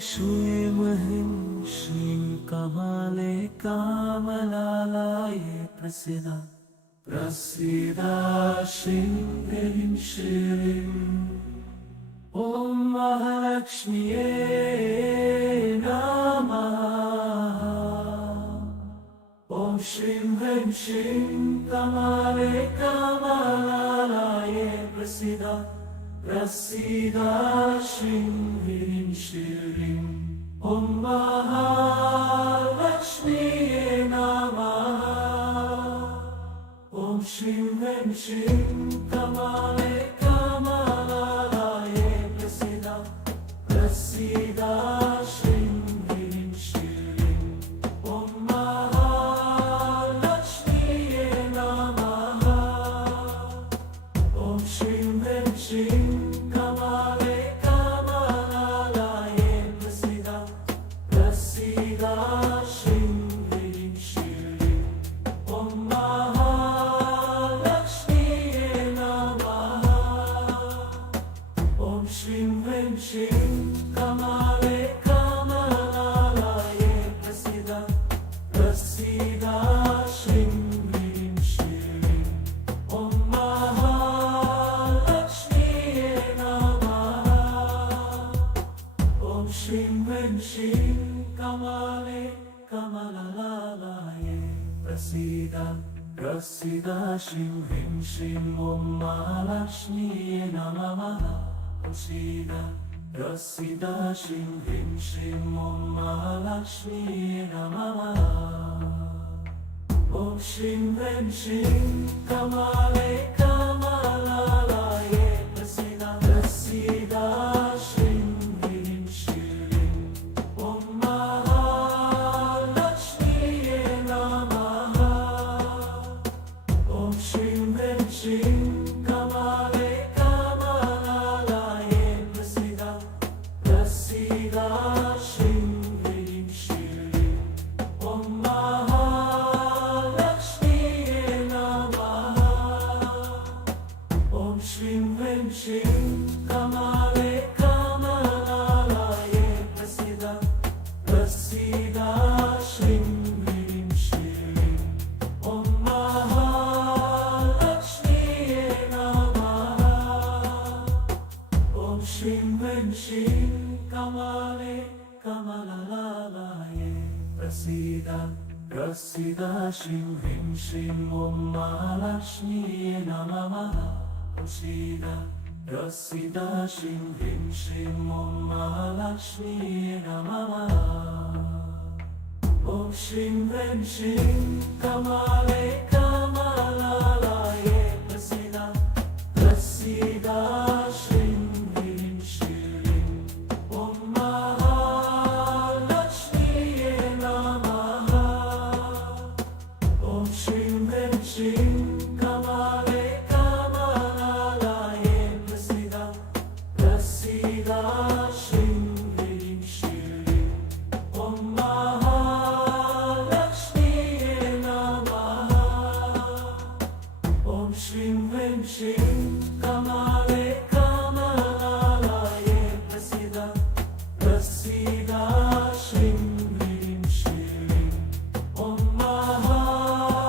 श्रीमहिं श्रीं कमले कमलालये प्रसीदा प्रसीदा श्रीं ह्रीं श्रीं ॐ महालक्ष्म्यै नमः। ॐ श्रीं ह्रीं श्रीं कमले कमलालये प्रसीदा प्रसीदा श्रीं ह्रीं श्रीं ॐ महालक्ष्म्यै नमः। ॐ श्रीं ह्रीं श्रीं कमले कमलालये प्रसीदा प्रसीदा श्रीं ह्रीं श्रीं ॐ महालक्ष्म्यै नमः। ॐ श्रीं ह्रीं श्रीं कमले कमलालये प्रसीदा प्रसीदा श्रीं ह्रीं श्रीं ॐ महालक्ष्म्यै नमः। ॐ श्रीं ह्रीं श्रीं कमले कमलालये प्रसीदा प्रसीदा श्रीं ह्रीं श्रीं ॐ महालक्ष्म्यै नमः। ॐ श्रीं ह्रीं श्रीं कमले कमलालये प्रसीदा प्रसीदा श्रीं ह्रीं श्रीं ॐ महालक्ष्म्यै नमः। प्रसीदा प्रसीदा श्रीं ह्रीं श्रीं ॐ महालक्ष्म्यै नमः। ॐ श्रीं ह्रीं श्रीं कमले कमलालये प्रसीदा प्रसीदा श्रीं ह्रीं श्रीं ॐ महालक्ष्म्यै नमः। ॐ श्रीं ह्रीं श्रीं कमले कमलालये प्रसीदा प्रसीदा श्रीं ह्रीं श्रीं ॐ महालक्ष्म्यै नमः। ॐ श्रीं ह्रीं श्रीं कमले कमलालये प्रसीदा प्रसीदा श्रीं ह्रीं श्रीं ॐ महालक्ष्म्यै नमः। ॐ श्रीं ह्रीं श्रीं कमले कमलालये प्रसीदा प्रसीदा श्रीं ह्रीं श्रीं ॐ महालक्ष्म्यै नमः। प्रसीदा प्रसीदा श्रीं ह्रीं श्रीं ॐ महालक्ष्म्यै नमः। ॐ श्रीं ह्रीं श्रीं कमले कमलालये प्रसीदा प्रसीदा श्रीं ह्रीं श्रीं ॐ महालक्ष्म्यै नमः। ॐ श्रीं ह्रीं श्रीं कमले कमलालये प्रसीदा प्रसीदा श्रीं ह्रीं श्रीं ॐ महालक्ष्म्यै नमः। ॐ श्रीं ह्रीं श्रीं कमले कमलालये प्रसीदा प्रसीदा श्रीं ह्रीं श्रीं ॐ महालक्ष्म्यै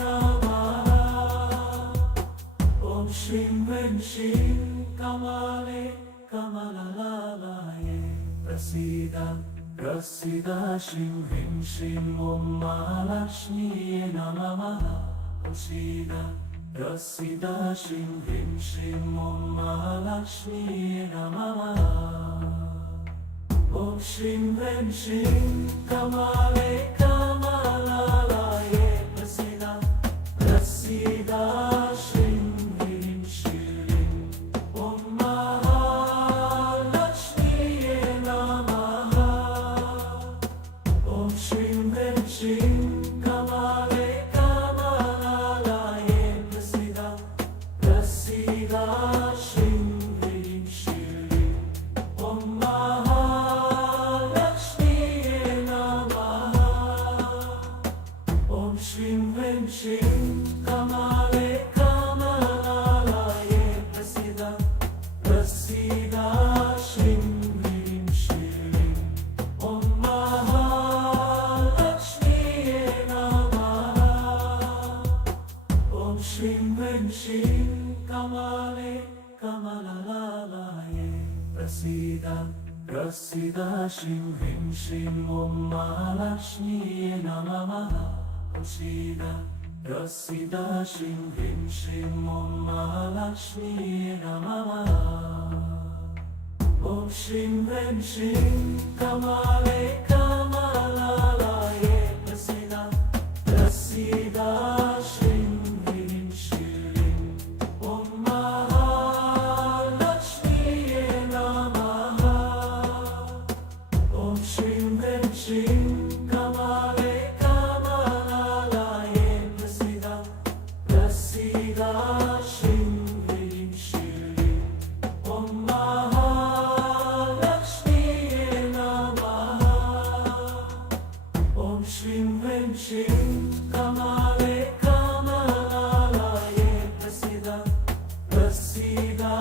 नमः। ॐ श्रीं ह्रीं श्रीं कमले कमलालये प्रसीदा प्रसीदा श्रीं ह्रीं श्रीं ॐ महालक्ष्म्यै नमः। प्रसीदा प्रसीदा श्रीं ह्रीं श्रीं ॐ महालक्ष्म्यै नमः। ॐ श्रीं ह्रीं श्रीं कमले कमलालये प्रसीदा प्रसीदा श्रीं ह्रीं श्रीं ॐ महालक्ष्म्यै नमः। ॐ श्रीं ह्रीं श्रीं कमले कमलालये प्रसीदा प्रसीदा श्रीं ह्रीं श्रीं ॐ महालक्ष्म्यै नमः। Prasida, Prasida Shim Him Shim Om Mahalakshmi Namaha. Prasida, Prasida Shim Him Shim Om Mahalakshmi Namaha. Om Shim Him Shim Kamale Kamalalaye Prasida, Prasida Shim Him Shim Om Mahalakshmi Namaha. Om Shim Him Shim Kamale Kamalalaye Prasida, Prasida Shim Him Shim Om Mahalakshmi Namaha. Om Shim Him Shim Kamale Kamalalaye Prasida, Prasida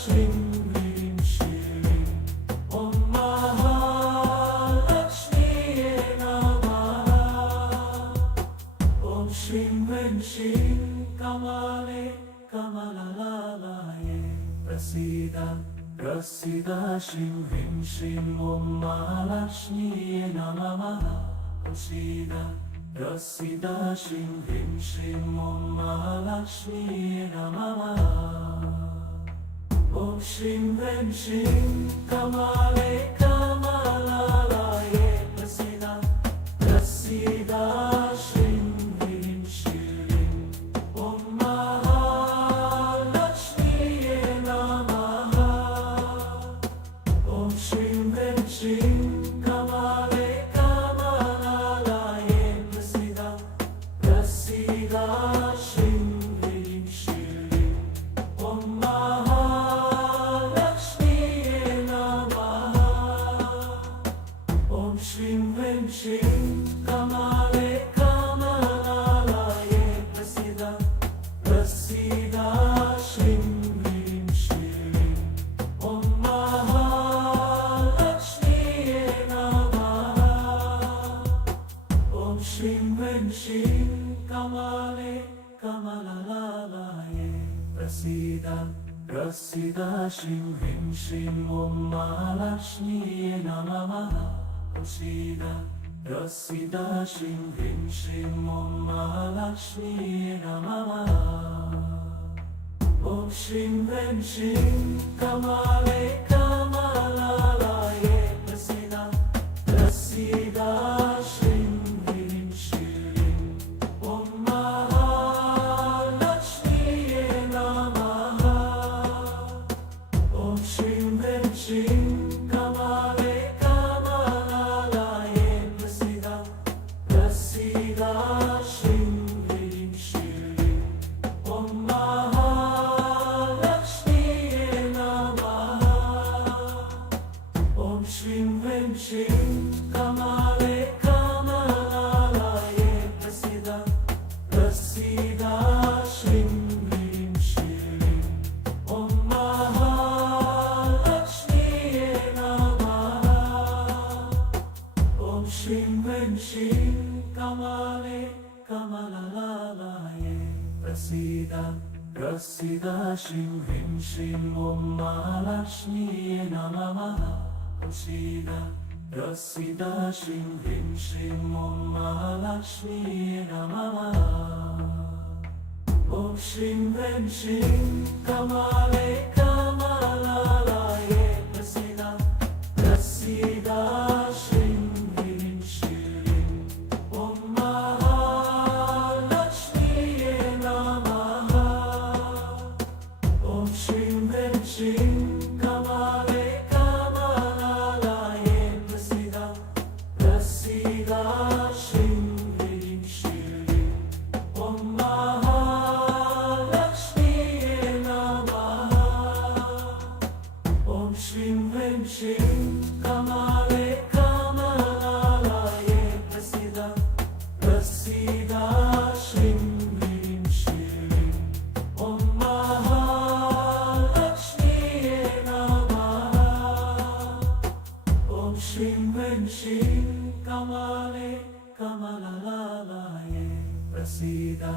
Shim Him Shim Om Mahalakshmi Namaha. Om Shim Him Shim Kamale Kamalalaye Prasida, Prasida Shim Him Shim Om Mahalakshmi Namaha. Prasida, Prasida Shim Him Shim Om Mahalakshmi Namaha. Om Shim Him Shim Kamale Kamalalaye Prasida, Prasida Shim Him Shim Om Mahalakshmi Namaha. Om Shim Him Shim Kamale Kamalalaye Prasida, Prasida Shim Him Shim Om Mahalakshmi Namaha. Om Shim Him Shim Kamale Kamalalaye Prasida, Prasida Shim Him Shim Om Mahalakshmi Namaha. Om Shim Him Shim Kamale Kamalalaye Prasida, Prasida Shim Him Shim Om Mahalakshmi Namaha. Prasida, Prasida Shim Him Shim Om Mahalakshmi Namaha. Om Shim Him Shim Kamale Kamalalaye Prasida, Prasida Shim Him Shim Om Mahalakshmi Namaha. Om Shim Him Shim Kamale Kamalalaye Prasida, Prasida Shim Him Shim Om Mahalakshmi Namaha. Om Shim Him Shim Kamale Kamalalaye Prasida, Prasida Shim Him Shim Om Mahalakshmi Namaha. Om Shim Him Shim Kamale Kamalalaye Prasida, Prasida Shim Him Shim Om Mahalakshmi Namaha. Prasida, Prasida Shim Him Shim Om Mahalakshmi Namaha. Om Shim Him Shim Kamale Kamalalaye Prasida, Prasida Shim Him Shim Om Mahalakshmi Namaha. Om Shim Him Shim Kamale Kamalalaye Prasida, Prasida Shim Him Shim Om Mahalakshmi Namaha. Om Shim Him Shim Kamale Kamalalaye Prasida, Prasida Shim Him Shim Om Mahalakshmi Namaha. Om Shim Him Shim Kamale Kamalalaye Prasida,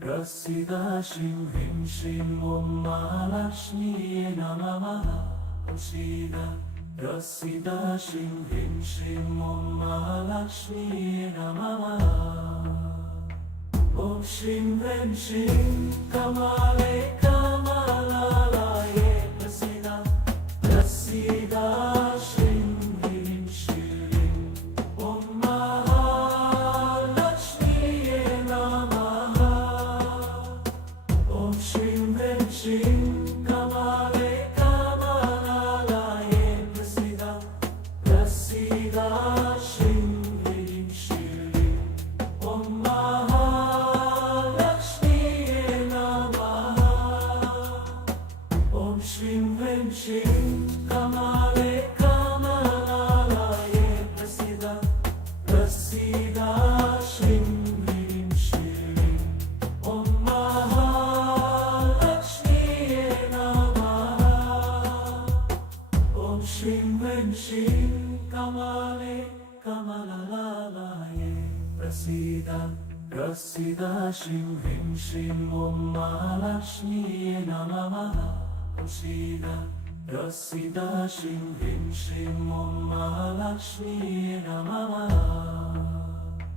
Prasida Shim Him Shim Om Mahalakshmi Namaha. Om Shida Rasida Shrim Hrim Shrim Om Mahalakshmi Namaha Om Shrim Hrim Shrim Kamale Kamalalaye Rasida Rasida Shrim Hrim Shrim Om Mahalakshmi Namaha Om Shrim Hrim Shrim Kamale Kamalalaye Rasida Rasida Shrim Hrim Shrim Om Mahalakshmi Namaha Om Shrim Hrim Shrim Kamale Kamalalaye Rasida Rasida Shrim Hrim Shrim Om Mahalakshmi Namaha Om Shrim Hrim Shrim Kamale Kamalalaye Rasida Rasida Shrim Hrim Shrim Om Mahalakshmi Namaha Om Shida Rasida Shrim Hrim Shrim Om Mahalakshmi Namaha